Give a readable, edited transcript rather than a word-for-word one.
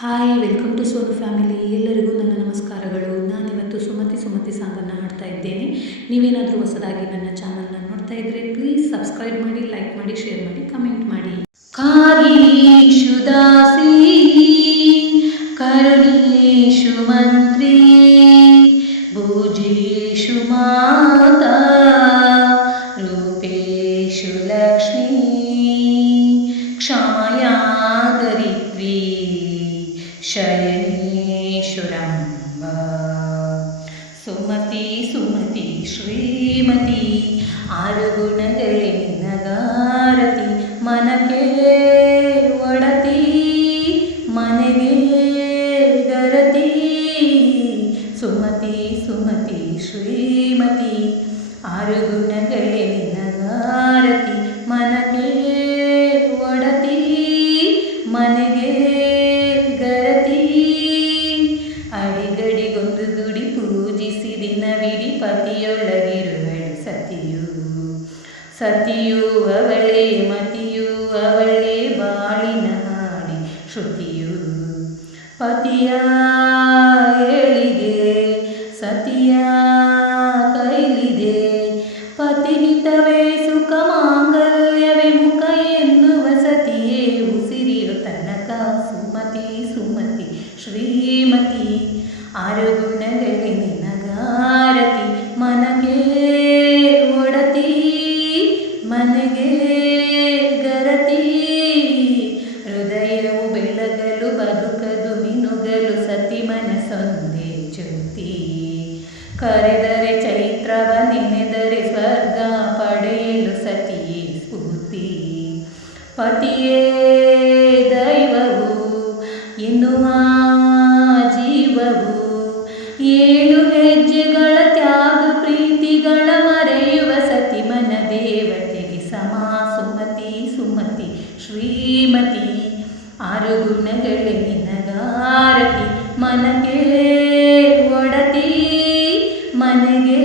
Hi welcome to Sonu family. ಎಲ್ಲರಿಗೂ ನನ್ನ ನಮಸ್ಕಾರಗಳು. ನಾನಿವತ್ತು ಸುಮತಿ ಸಾಂಗನ್ನು ಹಾಡ್ತಾ ಇದ್ದೇನೆ. ನೀವೇನಾದರೂ ಹೊಸದಾಗಿ ನನ್ನ ಚಾನಲ್ನ ನೋಡ್ತಾ ಇದ್ದರೆ ಪ್ಲೀಸ್ ಸಬ್ಸ್ಕ್ರೈಬ್ ಮಾಡಿ, ಲೈಕ್ ಮಾಡಿ, ಶೇರ್ ಮಾಡಿ, ಕಮೆಂಟ್ ಮಾಡಿ. ಕಾಗೀಷು ದಾಸಿ ಕರುಣೀಷು ಮಂತ್ರಿ ಭುಜೇಷು ಮಾತಾ ರೂಪೇಷು ಲಕ್ಷ್ಮೀ ಕ್ಷಮಯಾ ದರಿದ್ರಿ ಶಯನೇಶ್ವರಂಬ ಸುಮತಿ ಸುಮತಿ ಶ್ರೀಮತಿ ಆರು ಗುಣಗಳೇ ನಿನಗಾರತಿ ಮನಕ್ಕೆ ಒಡತಿ ಮನೆಗೆ ಗರತಿ ಸುಮತಿ ಸುಮತಿ ಶ್ರೀಮತಿ ಆರು ಗುಣಗಳೇ ನಿನಗಾರತಿ ಮನಕ್ಕೆ ಒಡತಿ ಮನೆಗೆ ಅಡಿಗಡಿಗೊಂದು ದುಡಿ ಪೂಜಿಸಿ ದಿನವಿಡಿ ಪತಿಯೊಳಗಿರುವಳು ಸತಿಯು ಅವಳೇ ಮತಿಯು ಅವಳೇ ಬಾಳಿನ ಹಾಡಿ ಶ್ರುತಿಯು ಪತಿಯ ಏಳಿಗೆ ಸತಿಯ ಕೈಲಿದೆ ಪತಿಹಿತವೇ ಸುಖ ಮಾಂಗಲ್ಯವೇ ಮುಖ ಎನ್ನುವ ಸತಿಯೇ ಉಸಿರಿರು ತನಕ ಸುಮತಿ ಸುಮತಿ ಶ್ರೀಮತಿ ಆರು ಗುಣಗಳೇ ನಿನಗಾರತಿ ಮನಗೆ ಒಡತಿ ಮನೆಗೆ ಗರತಿ ಹೃದಯವು ಬೆಳಗಲು ಬದುಕದು ಮಿನುಗಲು ಸತಿ ಮನಸೊಂದೇ ಜ್ಯೋತಿ ಕರೆದರೆ ಚೈತ್ರವ ನೆನೆದರೆ ಸ್ವರ್ಗ ಪಡೆಯಲು ಸತಿಯೇ ಸ್ಫೂರ್ತಿ ಪತಿಯೇ ದೈವವು ಎನ್ನುವ ಜೀವವು ಏಳು ಹೆಜ್ಜೆಗಳ ತ್ಯಾಗ ಪ್ರೀತಿಗಳ ಮರೆಯುವ ಸತಿ ಮನ ದೇವತೆಗೆ ಸಮ ಸುಮತಿ ಸುಮತಿ ಶ್ರೀಮತಿ ಆರು ಗುಣಗಳೇ ನಿನಗಾರತಿ ಮನಗೆ ಒಡತಿ ಮನೆಗೆ